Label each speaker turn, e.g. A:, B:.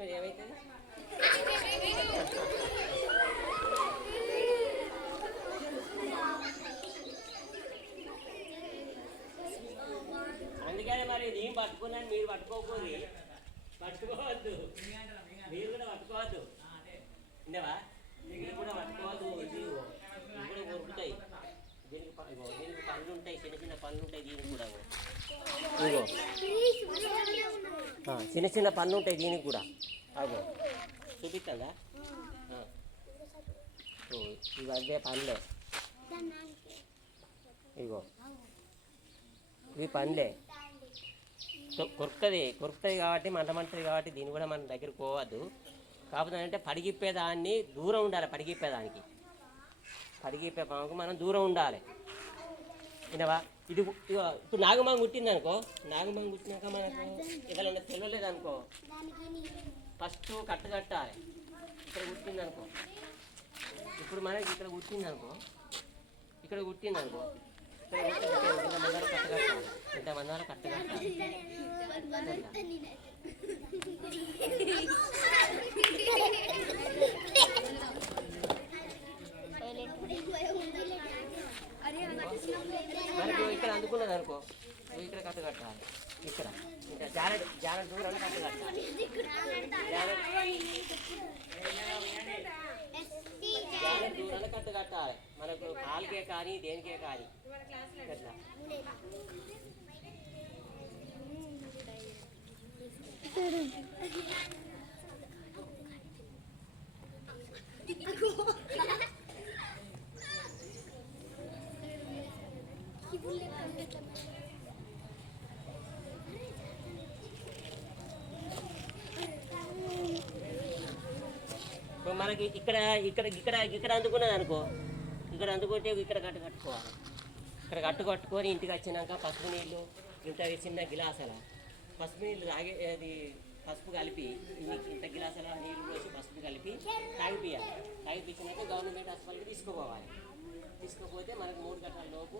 A: వేసుకొని ఏమవుతుంది అందుకని మరి నేను పట్టుకున్నాను మీరు పట్టుకోకూడదు పట్టుకోవద్దు. మీరు కూడా పట్టుకోవద్దు. విన్నావా? మీరు కూడా పట్టుకోవద్దు కూడా కొరుకుతాయి దీనికి దీనికి పళ్ళు ఉంటాయి చిన్న చిన్న పళ్ళు ఉంటాయి దీనికి కూడా చిన్న చిన్న పళ్ళు ఉంటాయి దీనికి కూడా. అగో చూపిస్తుందా ఇవి పళ్ళే ఇగో ఇవి పండ్లే. కొరుకుతుంది కొరుకుతుంది కాబట్టి మంట మంటది కాబట్టి దీన్ని కూడా మన దగ్గరికి పోవద్దు. కాకపోతే అంటే పడిగిప్పేదాన్ని దూరం ఉండాలి పడిగిప్పేదానికి. పడిగిప్పే పాముకు మనం దూరం ఉండాలి. వినవా? ఇది ఇప్పుడు నాగమాంగ కుట్టింది అనుకో నాగమాంగ కుట్టినాక మనకు ఏదైనా తెలియలేదు అనుకో ఫస్ట్ కట్ట కట్టాలి ఇక్కడ కుట్టింది అనుకో ఇప్పుడు మనకి ఇక్కడ కుట్టింది అనుకో ఇక్కడ కుట్టింది అనుకో ఇక్కడ కట్ట కట్టాలి ఇంత కట్ట కట్టాలి మనకు ఇక్కడ అందుకున్నది అనుకో నువ్వు ఇక్కడ కట్టు కట్టాలి. ఇక్కడ. ఇంకా జానెట్ జానెట్ దూరం కట్టు కట్టాలి. జానెట్ జానెట్ దూరాన్ని కట్టాలి. మనకు కాలుకే కానీ దేనికే కానీ మనకి ఇక్కడ ఇక్కడ ఇక్కడ ఇక్కడ అందుకున్నది అనుకో. ఇక్కడ అందుకుంటే ఇక్కడ కట్టు కట్టుకోవాలి. ఇక్కడ కట్టు కట్టుకొని ఇంటికి వచ్చినాక పసుపు నీళ్ళు ఇంత చిన్న గిలాసల. పసుపు నీళ్ళు తాగే అది పసుపు కలిపి ఇంత గిలాసల నీళ్ళు పోసి పసుపు కలిపి తాగిపియాలి తాగిపించినాక గవర్నమెంట్ హాస్పిటల్కి తీసుకుపోవాలి. తీసుకుపోతే మనకు మూడు గంటల లోపు